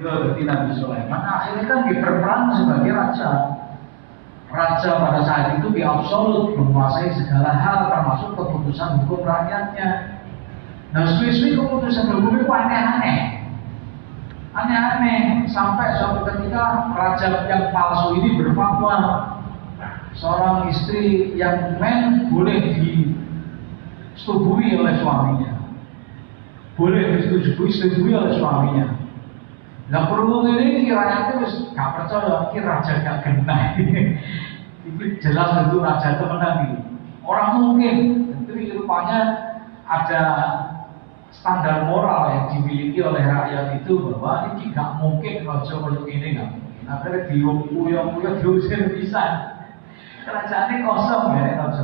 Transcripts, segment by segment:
Jadi Nabi Sulaiman akhirnya kan berperan sebagai raja. Raja pada saat itu di absolut menguasai segala hal termasuk keputusan hukum rakyatnya. Nah, suwi-suwi keputusan hukum itu aneh-aneh. Aneh-aneh sampai suatu ketika raja yang palsu ini berfatwa seorang istri yang men boleh disetujui oleh suaminya, boleh disetujui oleh suaminya. Nah, perlu ini kiranya terus gak percaya, kira raja gak genah. Ini jelas tentu raja itu menang ini. Orang mungkin, itu rupanya ada standar moral yang dimiliki oleh rakyat itu bahwa ini gak mungkin raja kayak ini gak mungkin. Akhirnya diuyang-uyang diusir bisa. Kerajaannya kosong ya raja.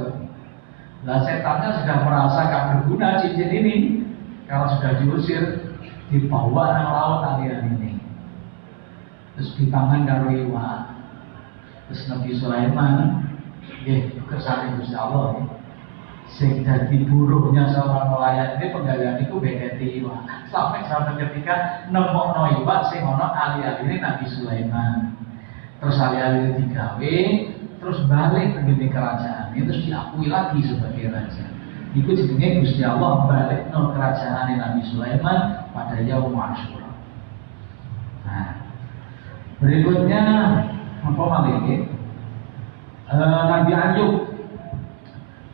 Nah, setannya sudah merasa gak berguna cincin ini. Kalau sudah diusir, dibawa nang laut aliran ini. Terus di tangan karo iwak. Terus Nabi Sulaiman kersane Gusti Allah. Sing dadi buruhnya seorang nelayan ini penggalian itu begeti iwak. Sampai ketika nemokno iwak sing ana ali-aline Nabi Sulaiman. Terus ali-aline digawe, terus balik ke kerajaan. Terus diakui lagi sebagai raja. Itu jenenge Gusti Allah balik no kerajaan Nabi Sulaiman pada Yaum Asyura. Nah, berikutnya apa lagi? Nabi Ayub.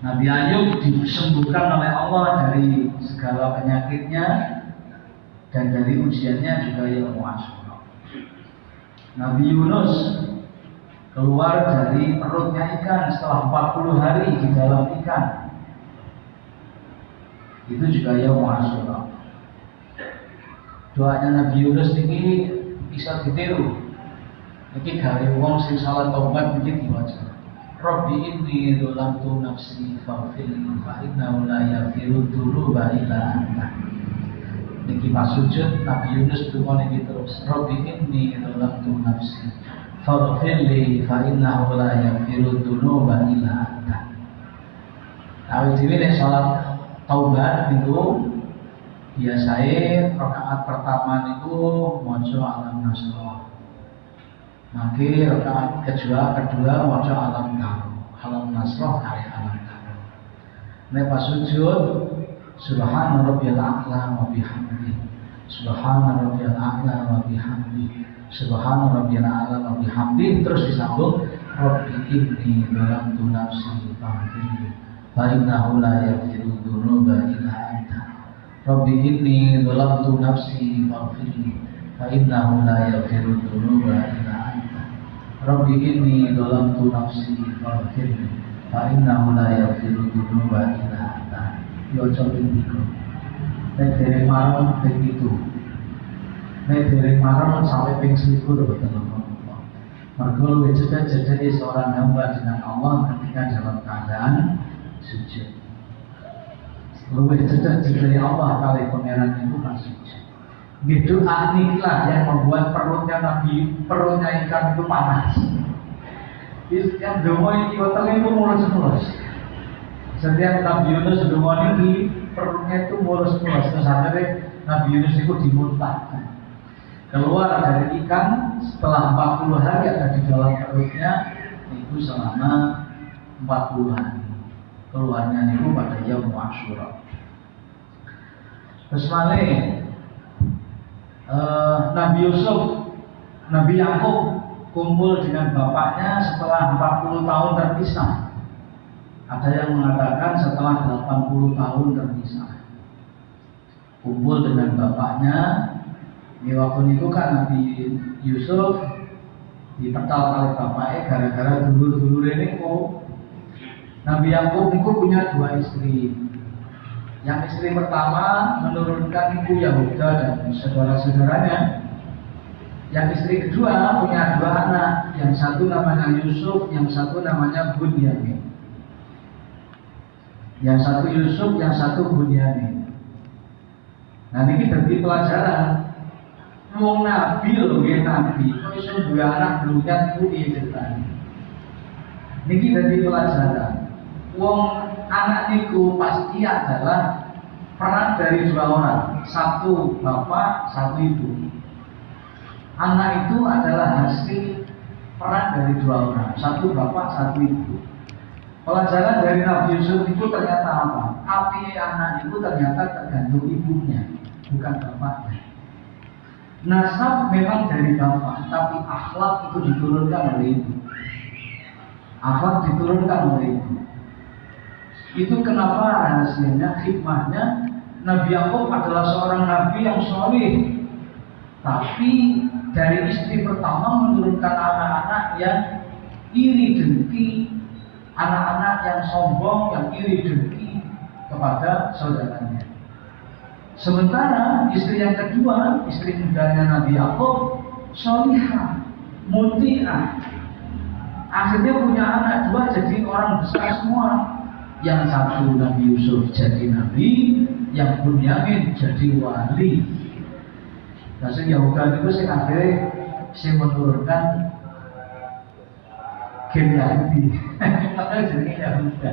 Nabi Ayub disembuhkan oleh Allah dari segala penyakitnya dan dari ujiannya juga Yaum Asyura. Nabi Yunus keluar dari perutnya ikan setelah 40 hari di dalam ikan. Itu juga Yaum Asyura. Doanya Nabi Yunus ini bisa ditiru. Iki gawe wong sing salah taubat iki diwaca. Rabbi inni dzalamtu nafsi faghfirli fa innahu la yaghfiru dzunuba illa anta. Niki pas sujud Nabi Yunus donga niki terus. Rabbi inni dzalamtu nafsi faghfirli fa innahu la yaghfiru dzunuba illa anta. Awit dhewe nek salat taubat itu biasanya rakaat pertama itu maca alam nasrah. Maka rakaat kedua maca alam nasrah kali alam nasrah. Nek pas sujud subhana rabbiyal a'la wa bihamdi. Subhana rabbiyal a'la wa bihamdi. Subhana rabbiyal a'la wa bihamdi, terus disambung rabbi inni dzalamtu nafsi faghfirli fa innahu la yaghfiru dzunuba illa anta. Rabbi inni dzalamtu nafsi faghfirli fa innahu la yaghfiru dzunuba illa anta. Rabbi inni dzalamtu nafsi faghfirli fa innahu la yaghfiru dzunuba illa anta. Yo coba niku. Nek dereng marang begitu. Nek dereng marang sampai ping 1000 betul. Mergo luwih cepat jadi seorang hamba dengan Allah ketika dalam keadaan sujud. Luwih cepat dari Allah kali pangeran itu pas sujud. Gitu inilah yang membuat perutnya ikan itu panas. Yang dongo ini wetenge itu mulus-mulus. Setiap Nabi Yunus dongo ini perutnya itu mulus-mulus. Terus akhirnya Nabi Yunus itu dimuntahkan. Keluar dari ikan setelah 40 hari ada di dalam perutnya itu selama 40 hari. Keluarnya itu pada Yaum Asyura. Terus Nabi Yusuf, Nabi Yakub kumpul dengan bapaknya setelah 40 tahun terpisah. Ada yang mengatakan setelah 80 tahun terpisah. Kumpul dengan bapaknya. Di waktu itu kan Nabi Yusuf dipetal oleh bapaknya gara-gara dulur-dulur ini kok. Nabi Yakub itu punya 2 istri. Yang istri pertama menurunkan ibu Yahuda dan saudara-saudaranya. Yang istri kedua punya 2 anak. Yang satu namanya Yusuf, yang satu namanya Bunyamin. Yang satu Yusuf, yang satu Bunyamin. Nah ini berarti pelajaran. Wong nabi lho nggih nabi, kok iso duwe anak blungat iku piye ceritane. Niki dadi pelajaran. Wong anak niku pasti adalah peran dari 2 orang, 1 bapak, 1 ibu. Anak itu adalah hasil peran dari dua orang, satu bapak, satu ibu. Pelajaran dari Nabi Yusuf itu ternyata apa? Api anak itu ternyata tergantung ibunya, bukan bapaknya. Nasab memang dari bapak, tapi akhlak itu diturunkan oleh ibu. Akhlak diturunkan oleh ibu. Itu kenapa rahasianya, hikmahnya Nabi Yakub adalah seorang nabi yang soleh, tapi dari istri pertama menurunkan anak-anak yang iri dengki, anak-anak yang sombong, yang iri dengki kepada saudaranya. Sementara istri yang kedua, istri mudanya Nabi Yakub, solihah, muti'ah. Akhirnya punya anak dua jadi orang besar semua. Yang satu Nabi Yusuf jadi nabi, yang Bunyamin jadi wali. Maksud Yahuda itu akhirnya menurunkan gen Yahudi. Makanya jadi Yahuda.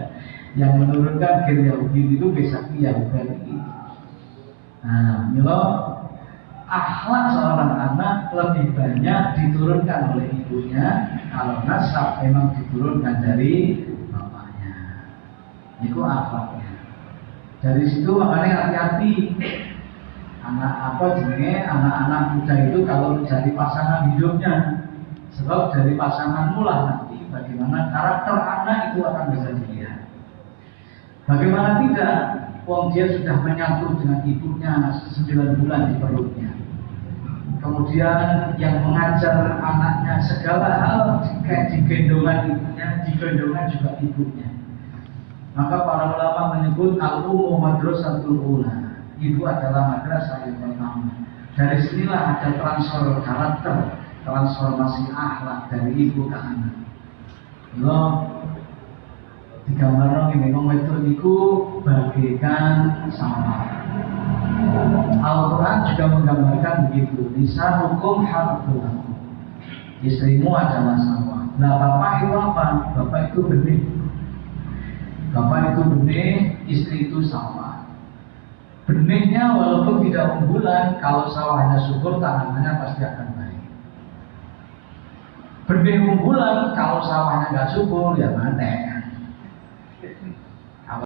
Yang menurunkan gen Yahudi itu bisa Yahuda ini. Nah, milo akhlak seorang anak lebih banyak diturunkan oleh ibunya. Kalau nasab memang diturunkan dari bapaknya. Itu akhlaknya. Dari situ makanya hati-hati. Anak-anak muda itu kalau menjadi pasangan hidupnya, sebab dari pasanganmu lah nanti bagaimana karakter anak itu akan bisa dilihat. Bagaimana tidak, wong dia sudah menyatu dengan ibunya 9 bulan di perutnya. Kemudian yang mengajar anaknya segala hal kayak digendongan ibunya, digendongan juga ibunya. Maka para ulama menyebut al-ummu madrasatul ula. Ibu adalah madrasah yang pertama. Dari sinilah ada transfer karakter, transformasi akhlak dari ibu ke anak. Lo digambar ini ngomong itu bagaikan sawah. Al-Quran juga menggambarkan begitu. Nisa hukum harfun. Istrimu adalah sawah. Nah, bapak itu apa? Bapak itu benih. Bapak itu benih, istri itu sawah. Benihnya walaupun tidak unggulan, kalau sawahnya subur, tanamannya pasti akan baik. Benih unggulan, kalau sawahnya nggak subur, ya mati.